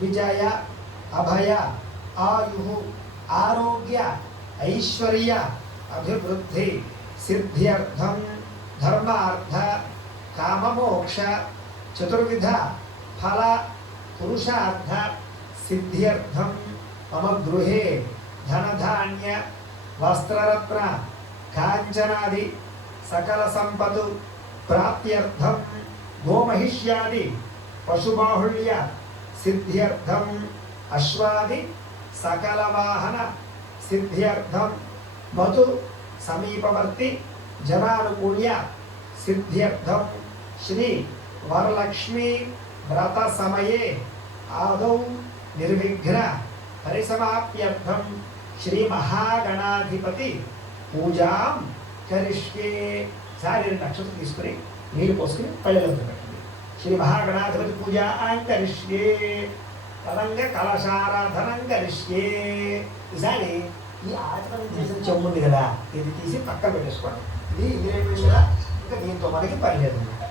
विजय अभय आयु आरोग्य ऐश्वर्य अभिवृद्धि सिद्ध्यर्थम धर्मार्थ काममोक्ष चतुर्विध फल पुरुषार्थ सिद्ध्यर्थम मम गृहे धनधान्य वस्त्ररत्न कांचनादि सकल संपद प्राप्त्यर्थम गोमहिष्यादि पशुबाहुल्य सिद्ध्यर्थम अश्वादि सकल वाहन सिद्ध्यर्थम मधु समीपवर्ती जनानुकूल्य सिद्ध्यर्थम श्री वरलक्ष्मी व्रत समये आदौ निर्विघ्न परिसमाप्त्यर्थम श्री महागणाधिपति पूजा करिष्ये। सारे नक्षत्र తీసుకొని నీళ్ళు పోసుకొని పళ్ళలో పెట్టండి। श्री महागणाधिपति पूजा करिष्ये తదంగ కలశారాధనం కరిష్యే। ఈసారి ఈ ఆచరణ చేసిన చెంబు ఉంది కదా, ఇది తీసి పక్కన పెట్టేసుకోండి। ఇది ఇదేమైంది కదా, ఇంకా దీంతో మనకి పని లేదు అన్నమాట।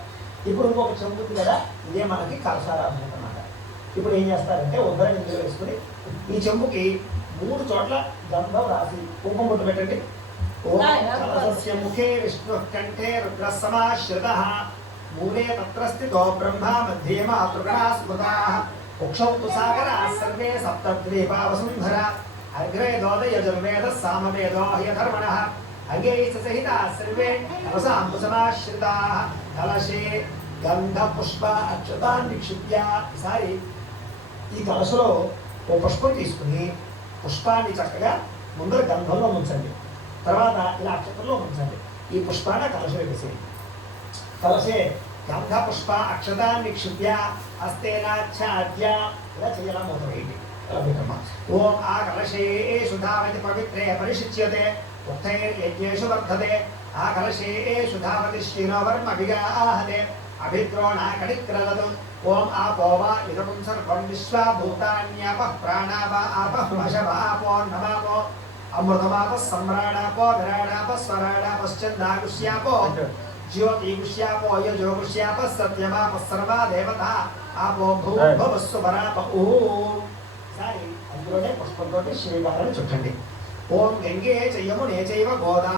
ఇప్పుడు ఇంకొక చెంబు ఉంది కదా, ఇదే మనకి కలశారాధన అన్నమాట। ఇప్పుడు ఏం చేస్తారంటే ఉద్దర నీళ్ళు వేసుకుని ఈ చెంబుకి 3 చోట్ల గంధం రాసి కుంకుమ బొట్టు పెట్టండి। ఓం కలశస్య ముఖే విష్ణుః కంఠే రుద్రః సమాశ్రితః మూలే తత్ర స్థితో బ్రహ్మ మధ్యే మాతృగణా స్మృతాః उक्षौ तु सागराः सर्वे सप्तद्वीपा वसुन्धरा अग्रे दोदयजुर्वेदः सामवेदो ह्यधर्मणः अङ्गैश्च सहिताः सर्वे तपसां तु समाश्रिताः कलशे गन्धपुष्प अक्षतान् निक्षिप्य। ఈసారి ఈ కలశలో ఓ పుష్పం తీసుకుని పుష్పాన్ని చక్కగా ముందర గంధంలో ఉంచండి, తర్వాత ఇలా అక్షతంలో ఉంచండి। ఈ పుష్పాన్ని కలశలో వేసేయండి। కలశే గంధ పుష్ప అక్షతాన్ని నిక్షిప్య హస్తేనాచ్ఛాద్య ఇలా చేయాల మొదలైంది। ఓం ఆ కలశేషు ధావతి పవిత్రే పరిశుచ్యతే ఉత్తైర్యజ్ఞేషు వర్ధతే ఆ కలశేషు ధావతి శ్రీనోవర్మభిగాహతే అభిద్రోణాకడిక్రదతు ఓం ఆపోవా ఇదం సర్వం విశ్వభూతాన్యాపః ప్రాణావా ఆపః వశవాపో నమాపో అమృతమాపః సమ్రాణాపో విరాణాపః స్వరాణాపశ్చందాగుష్యాపో ज्योतिगुष्यापो यजोगुष्याप सत्यमाप सर्वा देवता आपो भूभवस्सु वराप ओम। सारी అందులోనే పుష్పంతోటి శ్రీకారాన్ని చుట్టండి। ఓం గంగే చ యమునే చైవ గోదా